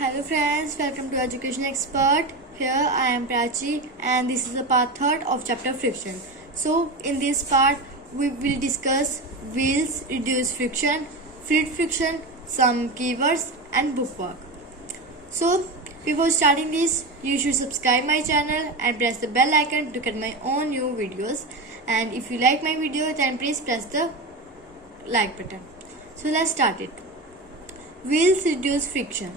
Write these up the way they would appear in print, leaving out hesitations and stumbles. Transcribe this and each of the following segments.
Hello friends, welcome to Education Expert. Here I am Prachi and this is the part 3rd of chapter friction. So in this part we will discuss wheels, reduce friction, fluid friction, some keywords and bookwork. So before starting this, you should subscribe my channel and press the bell icon to get my own new videos. And if you like my video, then please press the like button. So let's start it. Wheels reduce friction.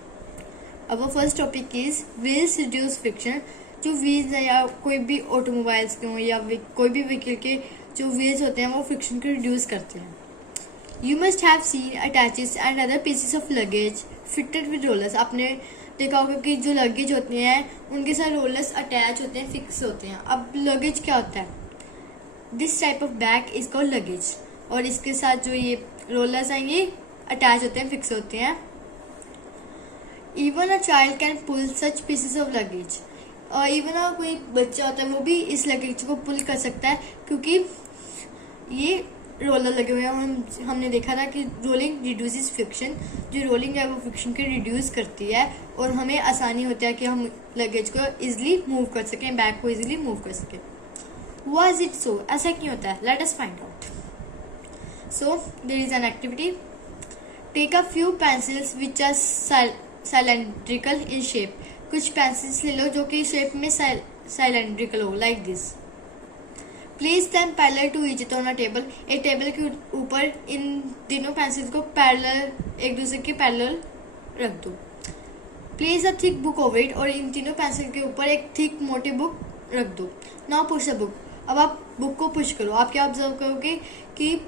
Our first topic is wheels reduce friction. जो wheels हैं या कोई भी automobiles के हों या कोई भी व्हीकल के जो व्हील्स होते हैं वो फ्रिक्शन को रिड्यूस करते हैं. You must have seen attaches and other pieces of luggage fitted with rollers. आपने देखा होगा कि जो लगेज होते हैं उनके साथ रोलर्स अटैच होते हैं, फिक्स होते हैं. अब लगेज क्या होता है? This type of bag is called luggage. और इसके साथ जो ये रोलर्स हैं ये अटैच होते हैं, फिक्स होते हैं. Even a child can pull such pieces of luggage. और इवन अगर कोई बच्चा होता है वो भी इस लगेज को पुल कर सकता है क्योंकि ये रोलर लगे हुए हैं. हमने देखा था कि रोलिंग रिड्यूसेस फ्रिक्शन. जो रोलिंग है वो फ्रिक्शन को रिड्यूस करती है और हमें आसानी होती है कि हम लगेज को इजीली मूव कर सकें, बैग को इजीली मूव कर सकें. Was it so? ऐसा क्यों होता है? Let us find out. So there is an activity. Take a few pencils which are cylindrical in shape. कुछ पेंसिल्स ले लो जो कि शेप में साइलेंड्रिकल हो, like this. Place them parallel to each other on a table. एक table के ऊपर इन तीनों पेंसिल्स को पैरेलल, एक दूसरे के पैरेलल रख दो. Place a thick book over it. और इन तीनों पेंसिल के ऊपर एक थिक मोटी बुक रख दो. Now push the book. अब आप बुक को पुश करो. आप क्या ऑब्जर्व करोगे कि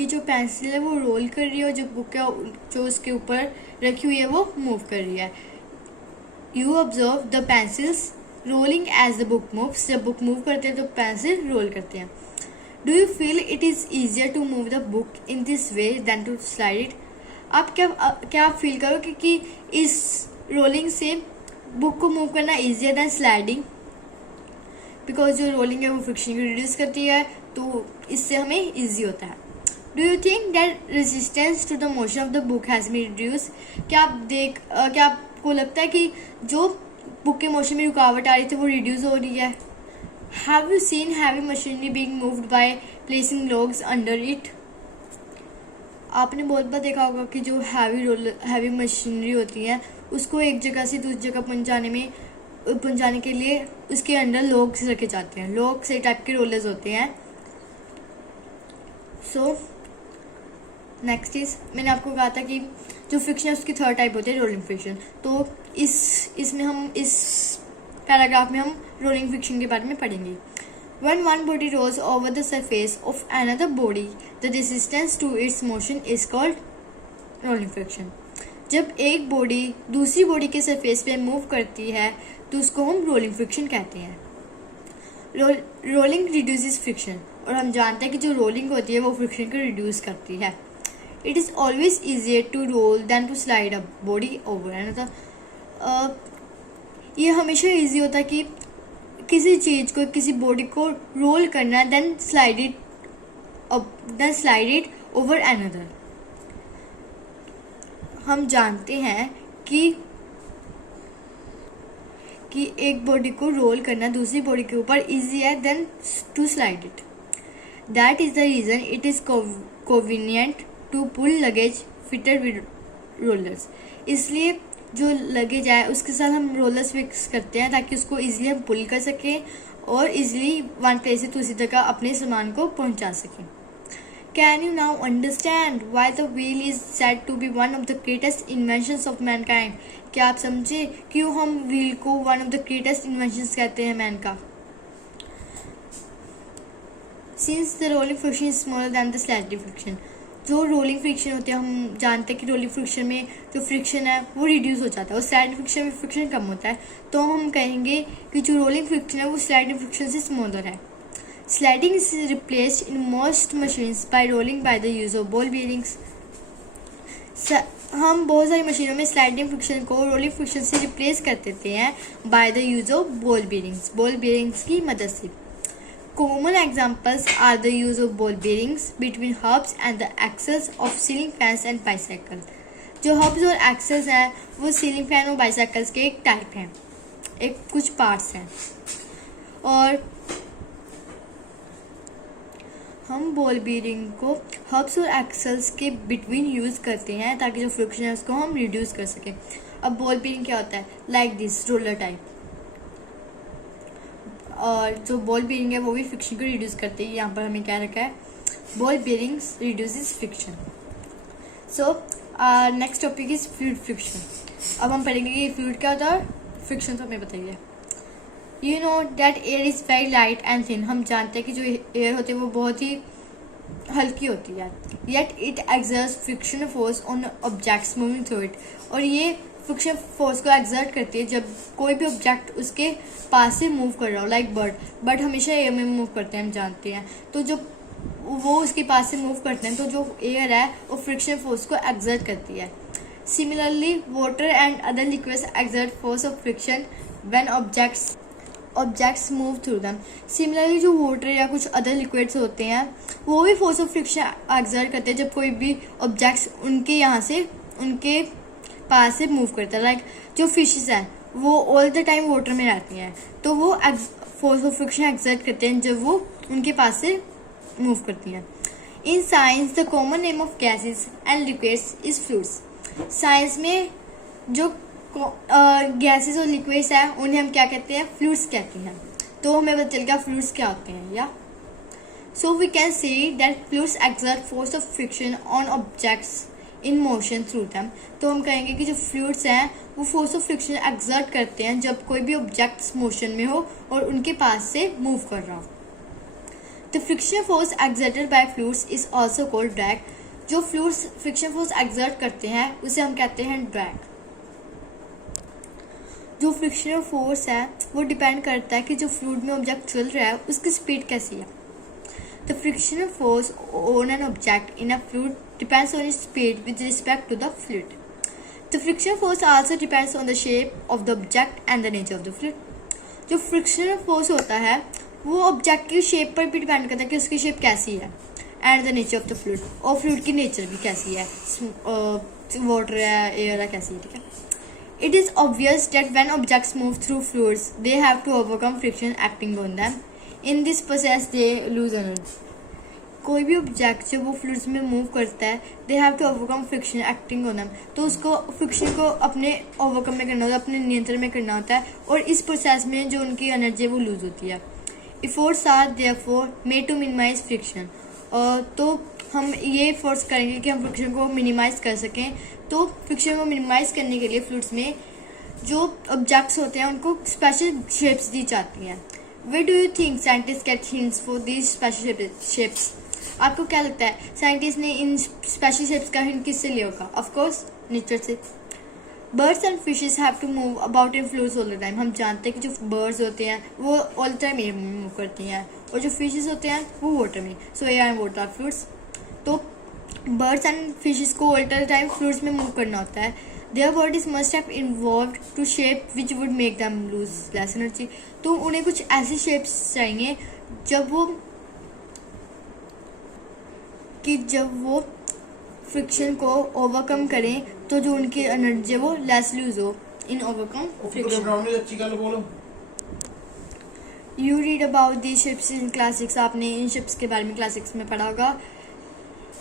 जो पेंसिल है वो रोल कर रही है और जो बुक है जो उसके ऊपर रखी हुई है वो मूव कर रही है. You observe the pencils rolling as the book moves. जब बुक मूव करते हैं तो पेंसिल रोल करते हैं. Do you feel it is easier to move the book in this way than to slide it? आप क्या आप फील करोगे कि इस रोलिंग से बुक को मूव करना ईजियर दैन स्लाइडिंग? बिकॉज जो रोलिंग है वो फ्रिक्शन को रिड्यूस करती है तो इससे हमें ईजी होता है. Do you think that resistance to the motion of the book has been reduce? क्या आपको लगता है कि जो बुक के मोशन में रुकावट आ रही थी वो रिड्यूस हो रही है? Have you seen heavy machinery being moved by placing logs under it? आपने बहुत बार देखा होगा कि जो हैवी मशीनरी होती है उसको एक जगह से दूसरी जगह पहुंचाने के लिए उसके अंडर लॉग्स रखे जाते हैं. लॉग से टाइप के रोलर्स होते हैं. सो नेक्स्ट इज, मैंने आपको कहा था कि जो फ्रिक्शन है उसकी थर्ड टाइप होती है रोलिंग फ्रिक्शन. तो इसमें हम इस पैराग्राफ में हम रोलिंग फ्रिक्शन के बारे में पढ़ेंगे. When one body rolls over the surface of another body, the resistance to its motion is called rolling friction. जब एक बॉडी दूसरी बॉडी के सरफेस पे मूव करती है तो उसको हम रोलिंग फ्रिक्शन कहते हैं. Rolling reduces friction. और हम जानते हैं कि जो रोलिंग होती है वो फ्रिक्शन को रिड्यूस करती है. It is always easier to roll than to slide a body over. है ना? ये हमेशा ईजी होता है कि किसी चीज़ को, किसी बॉडी को रोल करना then slide it over another. हम जानते हैं कि एक बॉडी को रोल करना दूसरी बॉडी के ऊपर ईजी है then to slide it. That is the reason it is convenient to pull luggage fitted with rollers. इसलिए जो लगेज है उसके साथ हम रोलर्स फिक्स करते हैं ताकि उसको इजीली हम पुल कर सकें और इजीली वन प्लेस से दूसरी जगह अपने सामान को पहुंचा सकें. Can you now understand why the wheel is said to be one of the greatest inventions of mankind? क्या आप समझे क्यों हम व्हील को one of the greatest inventions कहते हैं मैन का? Since the rolling friction is smaller than the sliding friction. जो रोलिंग फ्रिक्शन होती है हम जानते हैं कि रोलिंग फ्रिक्शन में जो फ्रिक्शन है वो रिड्यूस हो जाता है और स्लाइडिंग फ्रिक्शन में फ्रिक्शन कम होता है. तो हम कहेंगे कि जो रोलिंग फ्रिक्शन है वो स्लाइडिंग फ्रिक्शन से स्मॉलर है. Sliding is replaced in most machines by rolling by the use of ball bearings. हम बहुत सारी मशीनों में स्लाइडिंग फ्रिक्शन को रोलिंग फ्रिक्शन से रिप्लेस कर देते हैं by the use of ball bearings की मदद से. Common examples are the use of ball bearings between hubs and the axles of ceiling fans and bicycle. जो hubs और axles हैं वो ceiling fan और bicycles के एक टाइप हैं, एक कुछ पार्ट्स हैं, और हम बॉल बीयरिंग को हब्स और एक्सल्स के बिटवीन यूज़ करते हैं ताकि जो फ्रिक्शन है उसको हम रिड्यूस कर सकें. अब बॉल बीयरिंग क्या होता है? Like this roller type. और जो बॉल बीयरिंग है वो भी फ्रिक्शन को रिड्यूस करते हैं. यहाँ पर हमें क्या रखा है? Ball bearings reduces friction. So next topic is fluid friction. अब हम पढ़ेंगे कि फ्लूइड क्या होता है, फ्रिक्शन तो हमें बताइए. You know that air is very light and thin. हम जानते हैं कि जो एयर होती है वो बहुत ही हल्की होती है. Yet it exerts friction force on objects moving through it. और ये फ्रिक्शन फोर्स को एक्सर्ट करती है जब कोई भी ऑब्जेक्ट उसके पास से मूव कर रहा हो. लाइक बर्ड हमेशा एयर में मूव करते हैं, हम जानते हैं. तो जो वो उसके पास से मूव करते हैं तो जो एयर है वो फ्रिक्शन फोर्स को एक्सर्ट करती है. Similarly water and other liquids exert force of friction when objects move through them. Similarly जो वाटर या कुछ अदर लिक्विड्स होते हैं वो भी फोर्स ऑफ फ्रिक्शन एक्सर्ट करते हैं जब कोई भी ऑब्जेक्ट्स उनके यहाँ से उनके पास से मूव करता है. लाइक जो फिशेस हैं वो ऑल द टाइम वाटर में रहती हैं तो वो फोर्स ऑफ फ्रिक्शन एक्सर्ट करते हैं जब वो उनके पास से मूव करती हैं. In science the common name of gases and liquids is fluids. Science में जो गैसेस और लिक्विड्स हैं उन्हें हम क्या कहते हैं? फ्लूइड्स कहते हैं. तो हमें पता चल गया फ्लूइड्स क्या होते हैं. या so we can say that fluids exert force of friction on objects in motion through them. तो हम कहेंगे कि जो फ्लूइड्स हैं वो फोर्स ऑफ फ्रिक्शन एक्सर्ट करते हैं जब कोई भी ऑब्जेक्ट्स मोशन में हो और उनके पास से मूव कर रहा हो. The friction force exerted by fluids is also called drag. जो फ्लूइड्स फ्रिक्शन फोर्स एक्सर्ट करते हैं उसे हम कहते हैं ड्रैग. जो फ्रिक्शनल फोर्स है वो डिपेंड करता है कि जो फ्लूइड में ऑब्जेक्ट चल रहा है उसकी स्पीड कैसी है. The frictional force on an object in a fluid depends on its speed with respect to the fluid. The frictional force also depends on the shape of the object and the nature of the fluid. जो frictional force होता है वो object की shape पर भी depend करता है कि उसकी शेप कैसी है and the nature of the fluid. और फ्लूइड की नेचर भी कैसी है, वाटर है, एयर है, कैसी है. ठीक है. It is obvious that when objects move through fluids, they have to overcome friction acting on them. In this process, they lose energy. कोई भी ऑब्जेक्ट जब वो फ्लूइड्स में मूव करता है they have to overcome friction acting on them. तो उसको friction को अपने ओवरकम में करना होता है, अपने नियंत्रण में करना होता है, और इस प्रोसेस में जो उनकी एनर्जी है वो लूज होती है. Efforts are therefore made to minimise friction. तो हम ये फोर्स करेंगे कि हम फ्रिक्शन को मिनिमाइज कर सकें. तो फ्रिक्शन को मिनिमाइज करने के लिए फ्लूइड्स में जो ऑब्जेक्ट्स होते हैं उनको स्पेशल शेप्स दी जाती हैं. Where do you think scientist get hints for these special shapes? आपको क्या लगता है साइंटिस्ट ने इन स्पेशल शेप्स का हिंट किससे लिया होगा? ऑफ कोर्स नेचर से. Birds and fishes have to move about in fluids all the time. हम जानते हैं कि जो बर्ड्स होते हैं वो ऑल द टाइम एयर में मूव करती हैं और जो फिशेस होते हैं वो वाटर में. So air and water are fluids. तो बर्ड्स एंड फिशेस को ऑल द टाइम फ्लूइड्स में मूव करना होता है. Their bodies must have involved to shape which would make them lose less energy. तो उन्हें कुछ ऐसे शेप्स चाहिए जब वो फ्रिक्शन को ओवरकम करें तो जो उनकी एनर्जी है वो लेस लूज हो in overcome friction. You read about the ships in class 6. आपने इन शिप्स के बारे में क्लास 6 में पढ़ा होगा.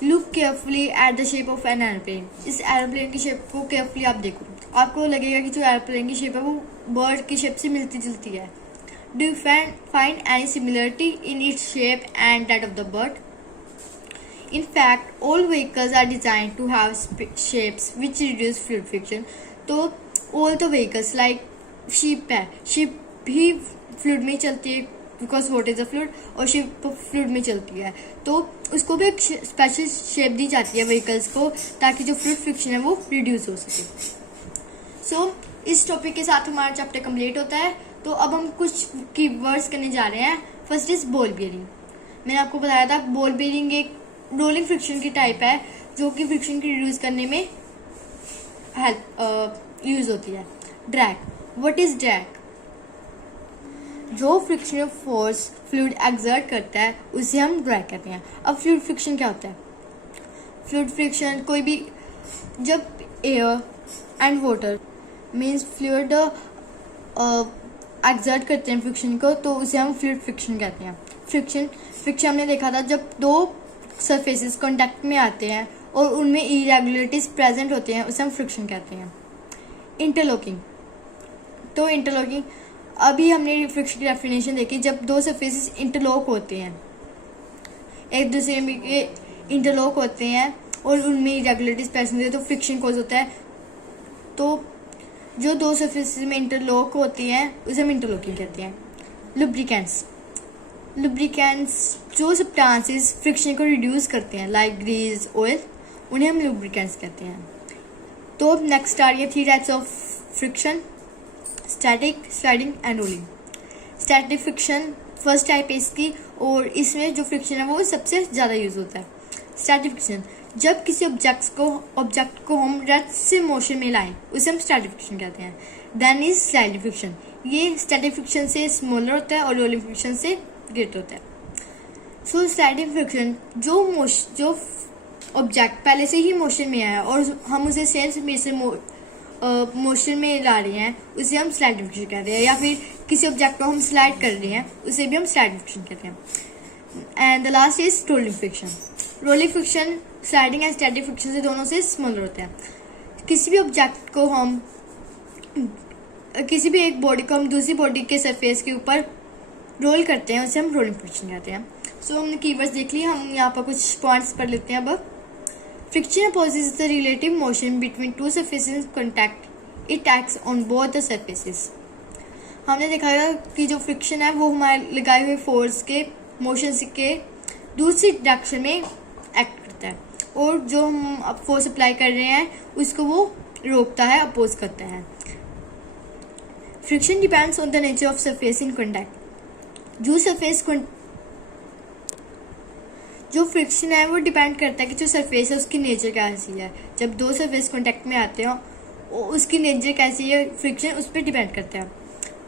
Look carefully at the shape of an aeroplane. इस एरोप्लेन की शेप को केयरफुली आप देखो, आपको लगेगा कि जो एरोप्लेन की शेप है वो बर्ड की शेप से मिलती जुलती है. Do you find any similarity in its shape and that of the bird? In fact, all vehicles are designed to have shapes which reduce fluid friction. तो all the vehicles like ship है, ship भी fluid में चलती है because what is a fluid, और ship fluid में चलती है तो उसको भी एक स्पेशल शेप दी जाती है vehicles को ताकि जो fluid friction है वो reduce हो सके. So इस टॉपिक के साथ हमारा चैप्टर कंप्लीट होता है. तो अब हम कुछ कीवर्ड्स करने जा रहे हैं. First is ball bearing. मैंने आपको बताया था बॉल बेयरिंग एक रोलिंग फ्रिक्शन की टाइप है जो कि फ्रिक्शन की रिड्यूस करने में हेल्प यूज होती है. ड्रैग. What is drag? जो फ्रिक्शनल फोर्स फ्लूइड एक्सर्ट करता है उसे हम ड्रैग कहते हैं। अब फ्लूइड फ्रिक्शन क्या होता है? फ्लूइड फ्रिक्शन कोई भी, जब air and water means fluid exert करते हैं फ्रिक्शन को, तो उसे हम फ्लूइड फ्रिक्शन कहते हैं। फ्रिक्शन हमने देखा था जब दो सरफेसेस कांटेक्ट में आते हैं और उनमें इरेगुलरिटीज प्रेजेंट होते हैं, उसे हम फ्रिक्शन कहते हैं। इंटरलॉकिंग, तो इंटरलॉकिंग अभी हमने फ्रिक्शन की डेफिनेशन देखी, जब दो सरफेसेस इंटरलॉक होते हैं, एक दूसरे में इंटरलॉक होते हैं और उनमें इरेगुलरिटीज प्रेजेंट होती है, तो फ्रिक्शन कॉज होता है। तो जो दो सरफेसेस में इंटरलॉक होती हैं उसे हम इंटरलॉकिंग कहते हैं। लुब्रिकेंट्स जो सब्सटेंसेस फ्रिक्शन को रिड्यूस करते हैं लाइक ग्रीस, ऑयल, उन्हें हम लुब्रिकेंट्स कहते हैं। तो अब नेक्स्ट आ रही है 3 types of friction: static, sliding and rolling. Static friction first type है इसकी, और इसमें जो फ्रिक्शन है वो सबसे ज़्यादा यूज होता है। स्टैटिक फ्रिक्शन, जब किसी ऑब्जेक्ट को हम रेस्ट से मोशन में लाएं उसे हम स्टैटिक फ्रिक्शन कहते हैं। देन इज स्लाइडिंग फ्रिक्शन, ये स्टैटिक फ्रिक्शन से स्मॉलर होता है और रोलिंग फ्रिक्शन से ग्रेटर होता है। सो स्लाइडिंग फ्रिक्शन, जो ऑब्जेक्ट पहले से ही मोशन में आया और हम उसे सेम में से मोशन में ला रहे हैं, उसे हम स्लाइडिंग फ्रिक्शन कहते हैं। या फिर किसी ऑब्जेक्ट को हम स्लाइड कर रहे हैं, उसे भी हम स्लाइडिंग फ्रिक्शन कहते हैं। And the last is rolling friction. Rolling friction sliding and static friction से दोनों से स्मॉलर होता है। किसी भी ऑब्जेक्ट को हम, किसी भी एक बॉडी को हम दूसरी बॉडी के सरफेस के ऊपर रोल करते हैं, उसे हम रोलिंग फ्रिक्शन कहते हैं। सो हमने कीवर्ड्स देख लिए, हम यहाँ पर कुछ पॉइंट्स पढ़ लेते हैं। अब friction opposes the relative motion between two surfaces in contact. It acts on both the surfaces. हमने देखा कि जो फ्रिक्शन है वो हमारे लगाए हुए फोर्स के मोशन के दूसरी डायरेक्शन में एक्ट करता है, और जो हम फोर्स अप्लाई कर रहे हैं उसको वो रोकता है, अपोज करता है। Friction depends on the nature of surface in contact. जो फ्रिक्शन है वो डिपेंड करता है कि जो सरफेस है उसकी नेचर कैसी है। जब दो सरफेस कॉन्टैक्ट में आते हो उसकी नेचर कैसी है, फ्रिक्शन उस पर डिपेंड करता है।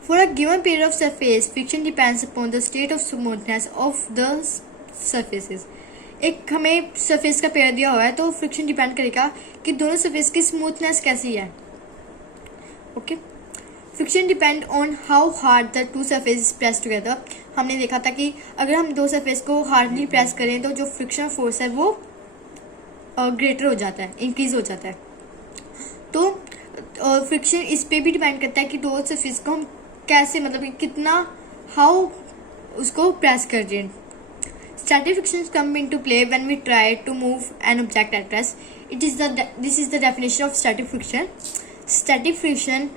For a given period of surface friction depends upon the state of smoothness of the surfaces. एक हमें सरफेस का पेयर दिया हुआ है, तो फ्रिक्शन डिपेंड करेगा कि दोनों सरफेस की स्मूथनेस कैसी है। Okay, friction depend on how hard the two surface press together. हमने देखा था कि अगर हम दो सरफेस को हार्डली प्रेस करें तो जो फ्रिक्शन फोर्स है वो ग्रेटर हो जाता है, इंक्रीज हो जाता है। तो फ्रिक्शन इस पे भी डिपेंड करता है कि दो सरफेस को हम कैसे, मतलब कि कितना, हाउ उसको प्रेस कर रहे हैं। Static frictions come into play when we try to move an object at rest. This is the definition of static friction. Static friction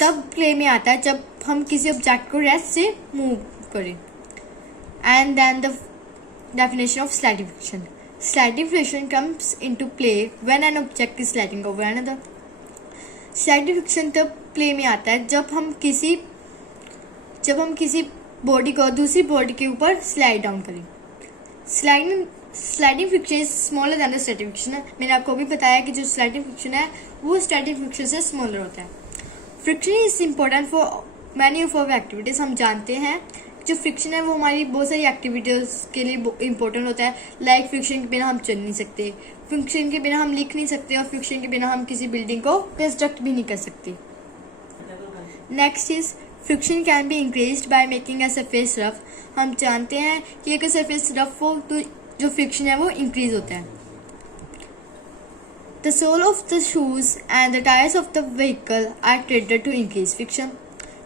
तब प्ले में आता है जब हम किसी ऑब्जेक्ट को रेस्ट से मूव करें। And then the definition of sliding friction. Sliding friction comes into play when an object is sliding over another. Sliding friction तब प्ले में आता है जब हम किसी बॉडी को दूसरी बॉडी के ऊपर स्लाइड डाउन करें। Sliding friction is smaller than the static friction. मैंने आपको भी बताया कि जो स्लाइडिंग फ्रिक्शन है वो स्टैटिक फ्रिक्शन से स्मॉलर होता है। Friction is important for many of our activities. हम जानते हैं जो फ्रिक्शन है वो हमारी बहुत सारी एक्टिविटीज के लिए इम्पोर्टेंट होता है। लाइक फ्रिक्शन के बिना हम चल नहीं सकते, फ्रिक्शन के बिना हम लिख नहीं सकते, और फ्रिक्शन के बिना हम किसी बिल्डिंग को कंस्ट्रक्ट भी नहीं कर सकते। Next is friction can be increased by making a surface rough. हम जानते हैं कि अगर सरफेस रफ हो तो जो फ्रिक्शन है वो इंक्रीज होता है। The sole of the shoes and the tires of the vehicle are treated to increase friction.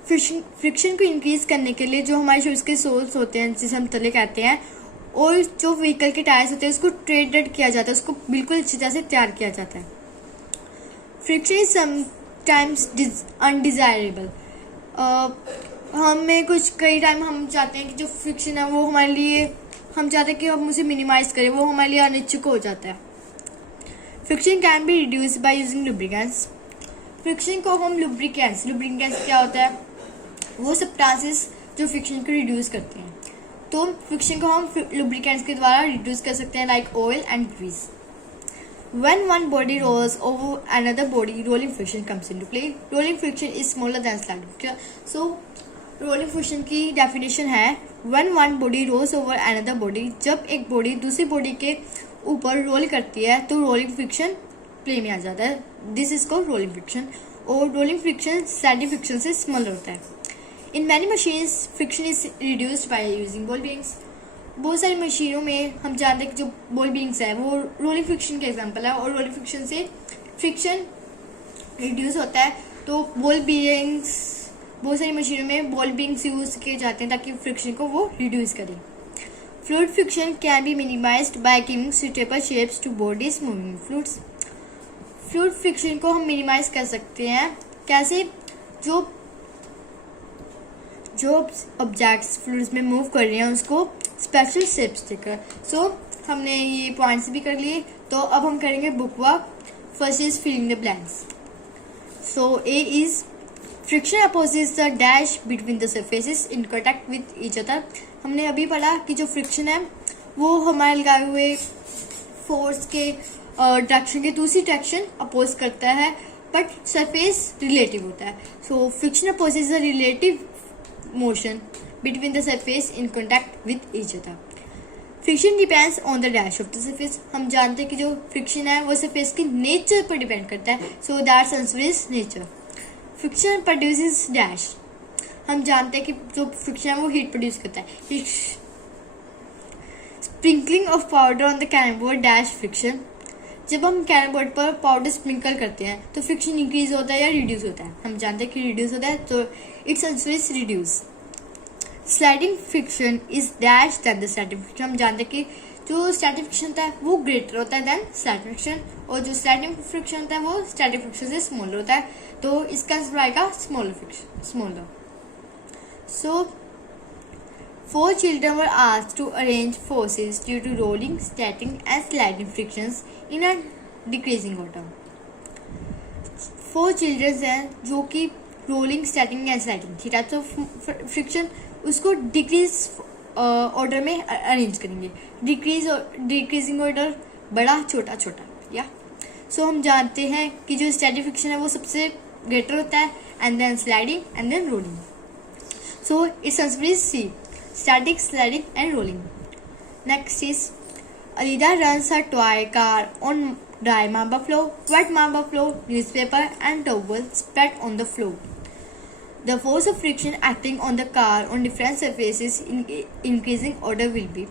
Friction को इंक्रीज करने के लिए जो हमारे शूज़ के सोल्स होते हैं, जिसे हम तले कहते हैं, और जो व्हीकल के टायर्स होते हैं उसको ट्रेडेड किया जाता है, उसको बिल्कुल अच्छी तरह से तैयार किया जाता है। Friction is sometimes undesirable. हमें कई टाइम हम चाहते हैं कि जो फ्रिक्शन है वो हमारे लिए, हम चाहते हैं कि हम उसे मिनिमाइज करें, वो हमारे लिए अनिच्छुक हो जाता है। Friction can be reduce by using lubricants. Friction को हम लुब्रिकेंट्स क्या होता है, वो सब्सटेंसेस जो फ्रिक्शन को रिड्यूस करते हैं। तो फ्रिक्शन को हम लुब्रिकेंट्स के द्वारा रिड्यूस कर सकते हैं, like oil and grease. When one body rolls over another body, rolling friction comes into play. Rolling friction is smaller than sliding friction. So rolling friction की डेफिनेशन है when one body rolls over another body, जब एक body दूसरी body के ऊपर role करती है तो रोलिंग फ्रिक्शन प्ले में आ जाता है, this is called rolling friction. और रोलिंग फ्रिक्शन स्टैटिक फ्रिक्शन से स्मॉलर होता है। In many machines friction is reduced by using ball beings, बहुत सारी मशीनों में हम जानते हैं कि जो बॉल बीइंग्स है वो रोलिंग फ्रिक्शन का एग्जांपल है, और रोलिंग फ्रिक्शन से फ्रिक्शन रिड्यूस होता है। तो बॉल बीइंग्स, बहुत सारी मशीनों में बॉल बीइंग्स यूज किए जाते हैं ताकि फ्रिक्शन को वो रिड्यूस करें। Fluid friction can be minimised by giving suitable shapes two bodies moving fluids, fluid friction को हम मिनिमाइज कर सकते हैं कैसे, जो ऑब्जेक्ट्स फ्लूइड्स में मूव कर रहे हैं उसको स्पेशल शेप्स देकर। सो हमने ये पॉइंट्स भी कर लिए, तो अब हम करेंगे book work. First is filling the blanks. So A is friction opposes the dash between the surfaces in contact with each other. हमने अभी पढ़ा कि जो फ्रिक्शन है वो हमारे लगाए हुए फोर्स के डायरेक्शन के दूसरी डायरेक्शन अपोज करता है, बट सरफेस रिलेटिव होता है। So friction opposes the relative motion between the surface in contact with each other. Friction depends on the dash of the surface. हम जानते हैं कि जो फ्रिक्शन है वो सरफेस के नेचर पर डिपेंड करता है, so that's answer is nature. Friction produces dash. हम जानते हैं कि जो फ्रिक्शन है वो हीट प्रोड्यूस करता है। Sprinkling of powder on the carrom board dash friction, जब हम कैरम बोर्ड पर पाउडर स्प्रिंकल करते हैं तो फ्रिक्शन इंक्रीज होता है या रिड्यूस होता है। हम जानते हैं कि रिड्यूस होता है, तो its answer is reduce. Sliding friction is dash than the static friction, हम जानते हैं कि जो स्टैटिक फ्रिक्शन होता है वो ग्रेटर होता है देन स्लैटिक फ्रिक्शन, और जो स्लैटिक फ्रिक्शन होता है वो स्टैटिक फ्रिक्शन से स्मॉलर होता है, तो इसका आंसर आएगा smaller friction, smaller. So 4 children were asked to arrange forces due to rolling, static and sliding frictions in a decreasing order. 4 children हैं जो कि rolling, static and sliding three types of friction उसको decrease order में arrange करेंगे। Decreasing order बड़ा छोटा छोटा, या सो हम जानते हैं कि जो स्टैटिक फ्रिक्शन है वो सबसे ग्रेटर होता है, and then sliding and then rolling. So its answer is C, static, sliding and rolling. Next is Alida runs her toy car on dry marble floor, wet marble floor, newspaper and towel spread on the floor. The force of friction acting on the car on different surfaces in increasing order will be.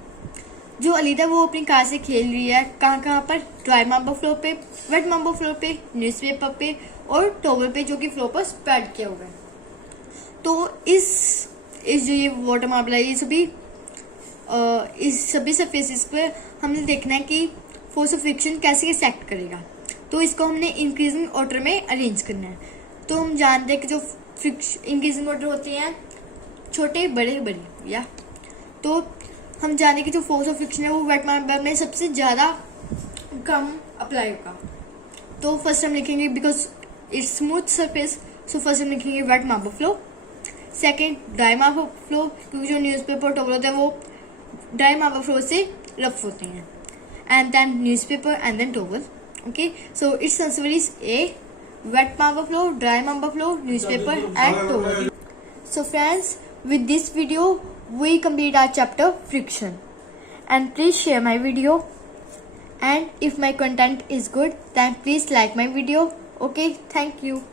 जो अलीदा वो अपनी car से खेल रही है कहाँ पर, dry marble floor पे, वेट मार्बल फ्लोर पे, न्यूज़पेपर पे और टॉवल पे जो कि फ्लोर पर स्प्रेड किया हुआ है। तो इस जो ये वाटर मार्बल है ये सभी इस सभी सरफेसेस पे हमने देखना है कि फोर्स ऑफ फ्रिक्शन कैसे एक्ट करेगा, तो इसको हमने इंक्रीजिंग ऑर्डर में अरेंज करना है। तो हम जानते हैं कि जो इंक्रीजिंग ऑर्डर होते हैं छोटे बड़े बड़े, या तो हम जाने कि जो फोर्स ऑफ फ्रिक्शन है वो वेट मार्बल में सबसे ज़्यादा कम अप्लाई होगा। तो फर्स्ट हम लिखेंगे because it's smooth surface, so first हम लिखेंगे wet marble floor. Second dry marble floor, क्योंकि जो न्यूज़पेपर टॉवल होते हैं वो ड्राई मार्बल फ्लो से रफ होते हैं, and then newspaper and then towel. Okay, so its answer is A, wet marble floor, dry marble floor, newspaper and towel. So friends, with this video we complete our chapter friction, and please share my video, and if my content is good then please like my video. Okay, thank you.